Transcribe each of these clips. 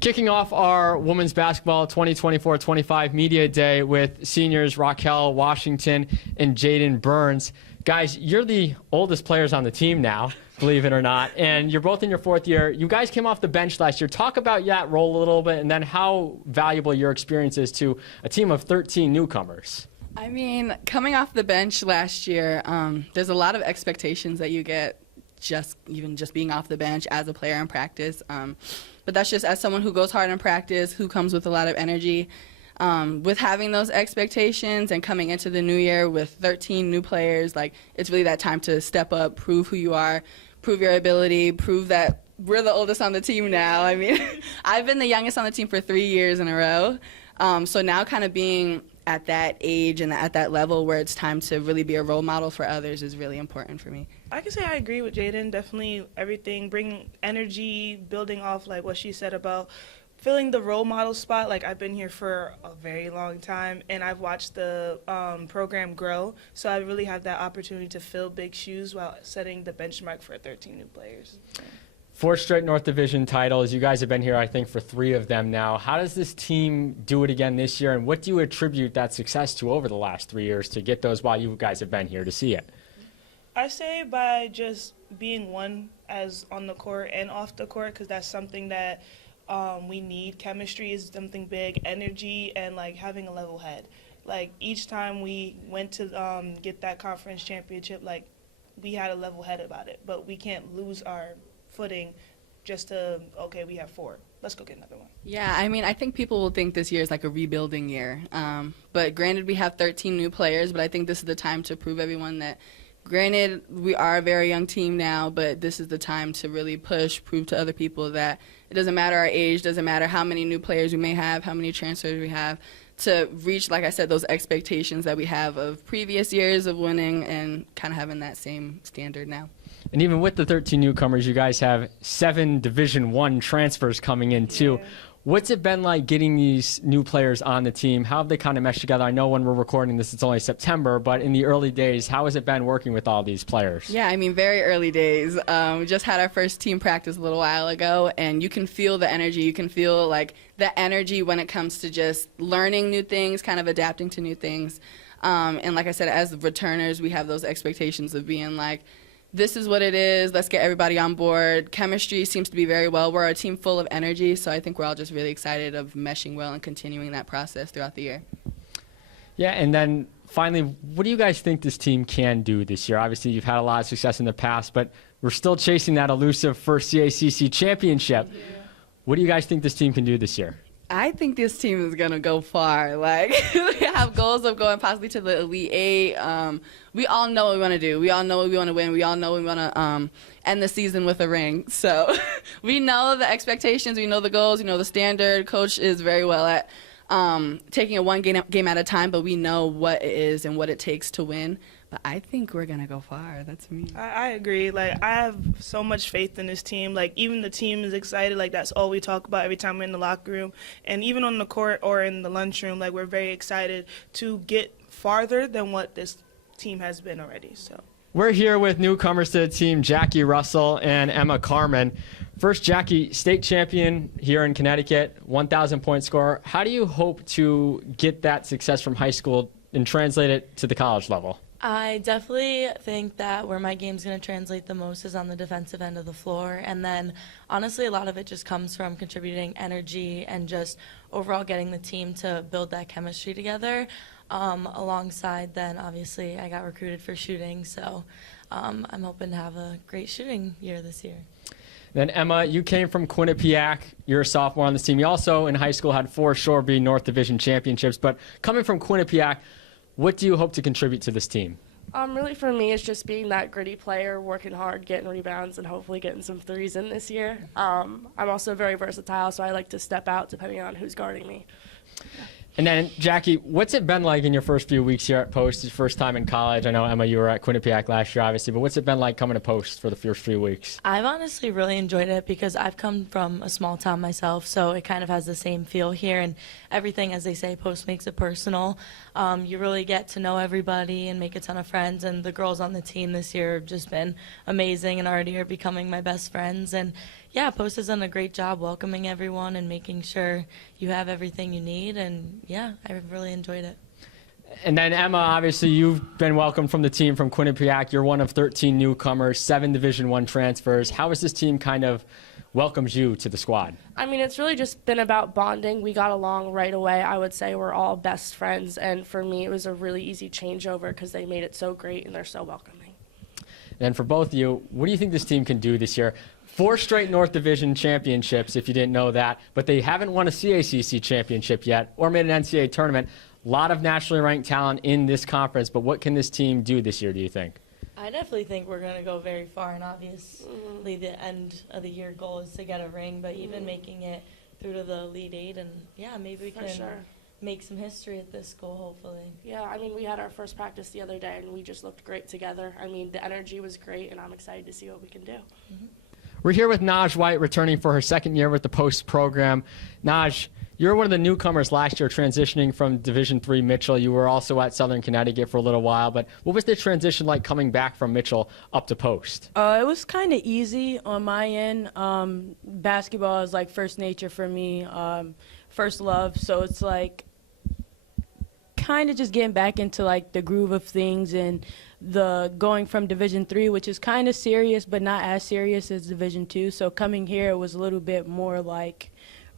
Kicking off our Women's Basketball 2024-25 Media Day with seniors Raquel Washington and Jaden Burns. Guys, you're the oldest players on the team now, believe it or not, and you're both in your fourth year. You guys came off the bench last year. Talk about that role a little bit and then how valuable your experience is to a team of 13 newcomers. I mean, coming off the bench last year, there's a lot of expectations that you get just being off the bench as a player in practice. But that's just as someone who goes hard in practice, who comes with a lot of energy. With having those expectations and coming into the new year with 13 new players, like, it's really that time to step up, prove who you are, prove your ability, prove that we're the oldest on the team now. I mean, I've been the youngest on the team for 3 years in a row. So now kind of being at that age and at that level where it's time to really be a role model for others is really important for me. I can say I agree with Jaden. Definitely everything, bringing energy, building off like what she said about filling the role model spot. Like, I've been here for a very long time, and I've watched the program grow, so I really have that opportunity to fill big shoes while setting the benchmark for 13 new players. 4 straight North Division titles. You guys have been here, I think, for 3 of them now. How does this team do it again this year, and what do you attribute that success to over the last 3 years to get those while you guys have been here to see it? I say by just being one as on the court and off the court, because that's something that we need. Chemistry is something big, energy, and like having a level head. Like, each time we went to get that conference championship, like, we had a level head about it, but we can't lose our footing just to, okay, we have 4. Let's go get another one. Yeah, I mean, I think people will think this year is like a rebuilding year. But granted, we have 13 new players, but I think this is the time to prove everyone that, granted, we are a very young team now, but this is the time to really push, prove to other people that it doesn't matter our age, doesn't matter how many new players we may have, how many transfers we have, to reach, like I said, those expectations that we have of previous years of winning and kind of having that same standard now. And even with the 13 newcomers, you guys have 7 Division I transfers coming in too. Yeah. What's it been like getting these new players on the team? How have they kind of meshed together? I know when we're recording this, it's only September, but in the early days, how has it been working with all these players? Yeah, I mean, very early days. We just had our first team practice a little while ago, and you can feel the energy. You can feel, like, the energy when it comes to just learning new things, kind of adapting to new things. And like I said, as returners, we have those expectations of being like, this is what it is, let's get everybody on board. Chemistry seems to be very well. We're a team full of energy, so I think we're all just really excited of meshing well and continuing that process throughout the year. Yeah, and then finally, what do you guys think this team can do this year? Obviously, you've had a lot of success in the past, but we're still chasing that elusive first CACC championship. Yeah. What do you guys think this team can do this year? I think this team is going to go far. Like, we have goals of going possibly to the Elite 8. We all know what we want to do. We all know what we want to win. We all know we want to end the season with a ring. So we know the expectations. We know the goals. We know the standard. Coach is very well at taking it one game at a time, but we know what it is and what it takes to win. But I think we're going to go far. That's me. I agree. Like, I have so much faith in this team. Like, even the team is excited. Like, that's all we talk about every time we're in the locker room. And even on the court or in the lunchroom, like, we're very excited to get farther than what this team has been already. So we're here with newcomers to the team, Jackie Russell and Emma Carmen. First, Jackie, state champion here in Connecticut, 1,000-point scorer. How do you hope to get that success from high school and translate it to the college level? I definitely think that where my game's going to translate the most is on the defensive end of the floor. And then, honestly, a lot of it just comes from contributing energy and just overall getting the team to build that chemistry together. Alongside, then, obviously, I got recruited for shooting. So I'm hoping to have a great shooting year this year. Then, Emma, you came from Quinnipiac. You're a sophomore on this team. You also, in high school, had 4 Shore B North Division championships. But coming from Quinnipiac, what do you hope to contribute to this team? Really, for me, it's just being that gritty player, working hard, getting rebounds, and hopefully getting some threes in this year. I'm also very versatile, so I like to step out depending on who's guarding me. Yeah. And then, Jackie, what's it been like in your first few weeks here at Post, your first time in college? I know, Emma, you were at Quinnipiac last year, obviously, but what's it been like coming to Post for the first few weeks? I've honestly really enjoyed it because I've come from a small town myself, so it kind of has the same feel here, and everything, as they say, Post makes it personal. You really get to know everybody and make a ton of friends, and the girls on the team this year have just been amazing and already are becoming my best friends. And Yeah, Post has done a great job welcoming everyone and making sure you have everything you need. And, yeah, I really enjoyed it. And then, Emma, obviously, you've been welcomed from the team from Quinnipiac. You're one of 13 newcomers, 7 Division I transfers. How has this team kind of welcomed you to the squad? I mean, it's really just been about bonding. We got along right away. I would say we're all best friends, and for me, it was a really easy changeover because they made it so great and they're so welcoming. And for both of you, what do you think this team can do this year? 4 straight North Division championships, if you didn't know that, but they haven't won a CACC championship yet or made an NCAA tournament. A lot of nationally ranked talent in this conference, but what can this team do this year, do you think? I definitely think we're going to go very far, and obviously the end of the year goal is to get a ring, but even making it through to the Elite Eight, and yeah, maybe we can make some history at this school, hopefully. Yeah, I mean, we had our first practice the other day, and we just looked great together. I mean, the energy was great, and I'm excited to see what we can do. We're here with Naj White, returning for her second year with the Post program. Naj, you're one of the newcomers last year, transitioning from Division III Mitchell. You were also at Southern Connecticut for a little while, but what was the transition like coming back from Mitchell up to Post? It was kind of easy on my end. Basketball is like first nature for me, first love. So it's like kind of just getting back into like the groove of things, and the going from Division III, which is kind of serious but not as serious as Division II. So coming here was a little bit more like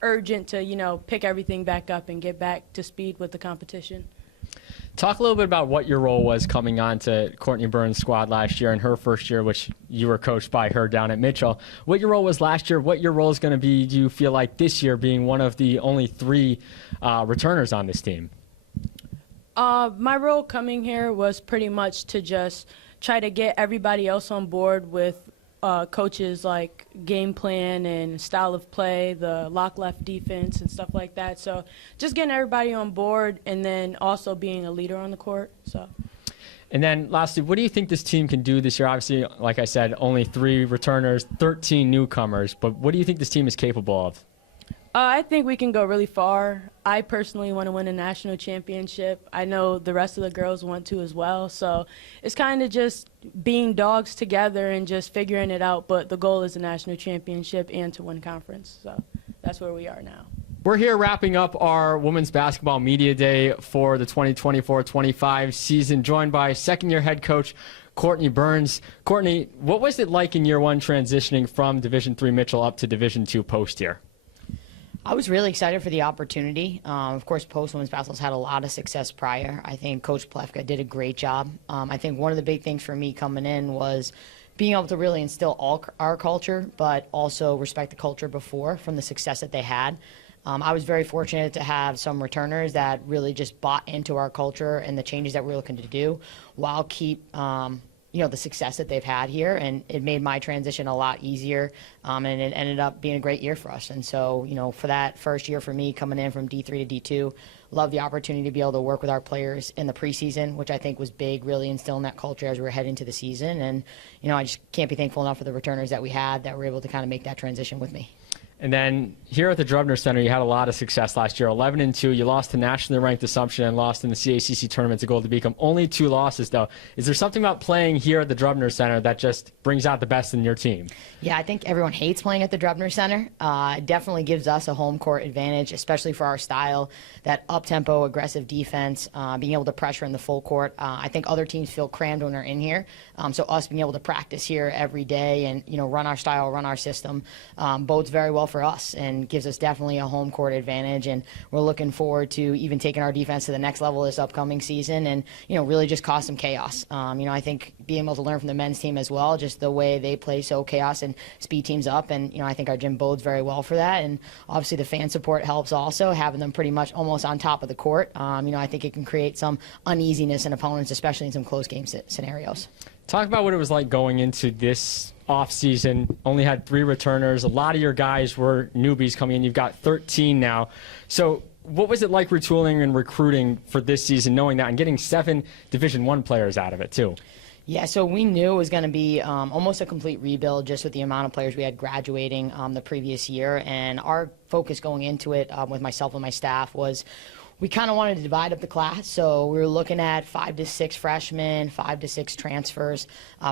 urgent to, you know, pick everything back up and get back to speed with the competition. Talk a little bit about what your role was coming on to Courtney Burns' squad last year in her first year, which you were coached by her down at Mitchell. What your role was last year, what your role is going to be, do you feel like this year, being one of the only 3 returners on this team? My role coming here was pretty much to just try to get everybody else on board with coaches like game plan and style of play, the lock left defense and stuff like that. So just getting everybody on board, and then also being a leader on the court. So. And then lastly, what do you think this team can do this year? Obviously, like I said, only 3 returners, 13 newcomers, but what do you think this team is capable of? I think we can go really far. I personally want to win a national championship. I know the rest of the girls want to as well. So it's kind of just being dogs together and just figuring it out. But the goal is a national championship and to win conference. So that's where we are now. We're here wrapping up our Women's Basketball Media Day for the 2024-25 season, joined by second-year head coach Courtney Burns. Courtney, what was it like in year 1 transitioning from Division III Mitchell up to Division II Post here? I was really excited for the opportunity. Of course, Post Women's Basketball's had a lot of success prior. I think Coach Plefka did a great job. I think one of the big things for me coming in was being able to really instill all our culture, but also respect the culture before from the success that they had. I was very fortunate to have some returners that really just bought into our culture and the changes that we're looking to do, while keep the success that they've had here, and it made my transition a lot easier, and it ended up being a great year for us. And so, for that first year for me coming in from D3 to D2, love the opportunity to be able to work with our players in the preseason, which I think was big, really instilling that culture as we were heading to the season. And, I just can't be thankful enough for the returners that we had that were able to kind of make that transition with me. And then here at the Drubner Center, you had a lot of success last year, 11-2. You lost to nationally ranked Assumption and lost in the CACC tournament to Golden Beacon. Only 2 losses, though. Is there something about playing here at the Drubner Center that just brings out the best in your team? Yeah, I think everyone hates playing at the Drubner Center. It definitely gives us a home court advantage, especially for our style, that up-tempo, aggressive defense, being able to pressure in the full court. I think other teams feel crammed when they're in here. So us being able to practice here every day and, run our style, run our system, bodes very well for us and gives us definitely a home court advantage. And we're looking forward to even taking our defense to the next level this upcoming season and, really just cause some chaos. I think being able to learn from the men's team as well, just the way they play so chaos and speed teams up. And, I think our gym bodes very well for that. And obviously the fan support helps also, having them pretty much almost on top of the court. I think it can create some uneasiness in opponents, especially in some close game scenarios. Talk about what it was like going into this offseason. Only had 3 returners. A lot of your guys were newbies coming in. You've got 13 now. So what was it like retooling and recruiting for this season, knowing that, and getting 7 Division I players out of it too? Yeah, so we knew it was going to be almost a complete rebuild just with the amount of players we had graduating the previous year. And our focus going into it with myself and my staff was we kind of wanted to divide up the class, so we were looking at 5 to 6 freshmen, 5 to 6 transfers.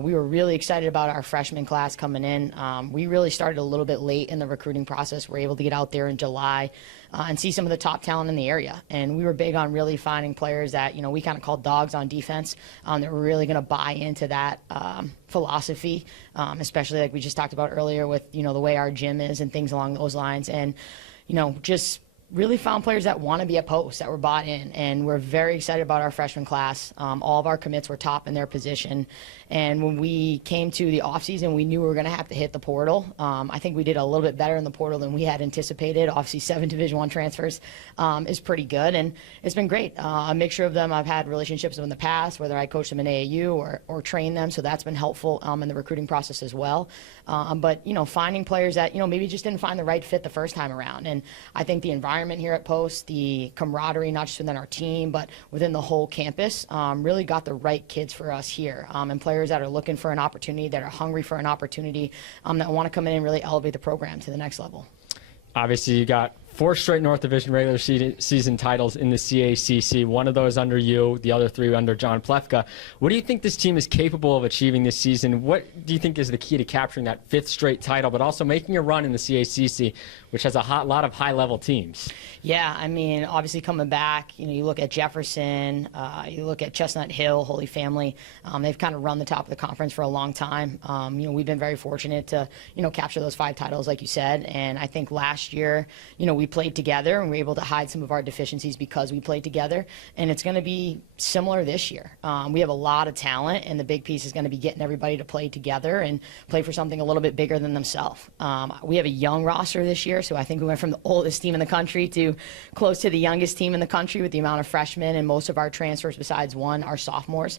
We were really excited about our freshman class coming in. We really started a little bit late in the recruiting process. We were able to get out there in July and see some of the top talent in the area. And we were big on really finding players that, we kind of called dogs on defense, that were really going to buy into that philosophy, especially like we just talked about earlier with, the way our gym is and things along those lines. And, just really found players that want to be at post, that were bought in, and we're very excited about our freshman class. All of our commits were top in their position, and when we came to the offseason, we knew we were going to have to hit the portal. I think we did a little bit better in the portal than we had anticipated. Obviously, 7 Division I transfers is pretty good, and it's been great. A mixture of them, I've had relationships with in the past, whether I coached them in AAU or trained them, so that's been helpful in the recruiting process as well. But, finding players that, maybe just didn't find the right fit the first time around, and I think the environment here at Post, the camaraderie, not just within our team, but within the whole campus, really got the right kids for us here, and players that are looking for an opportunity, that are hungry for an opportunity, that want to come in and really elevate the program to the next level. Obviously, you got 4 straight North Division regular season titles in the CACC, one of those under you, the other 3 under John Plefka. What do you think this team is capable of achieving this season? What do you think is the key to capturing that 5th straight title, but also making a run in the CACC, which has a lot of high-level teams? Yeah, I mean, obviously coming back, you look at Jefferson, you look at Chestnut Hill, Holy Family. They've kind of run the top of the conference for a long time. We've been very fortunate to, capture those 5 titles, like you said. And I think last year, we played together and we were able to hide some of our deficiencies because we played together. And it's going to be similar this year. We have a lot of talent, and the big piece is going to be getting everybody to play together and play for something a little bit bigger than themselves. We have a young roster this year, so I think we went from the oldest team in the country to close to the youngest team in the country with the amount of freshmen, and most of our transfers besides one are sophomores.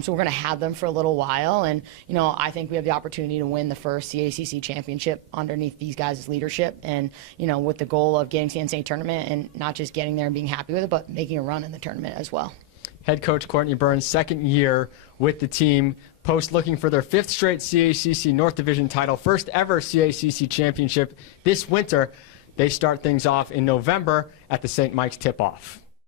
So we're going to have them for a little while, and I think we have the opportunity to win the first CACC championship underneath these guys' leadership, and with the goal of getting to the NCAA tournament and not just getting there and being happy with it, but making a run in the tournament as well. Head coach Courtney Burns, 2nd year with the team. Post looking for their 5th straight CACC North Division title, first ever CACC championship this winter. They start things off in November at the St. Mike's tip-off.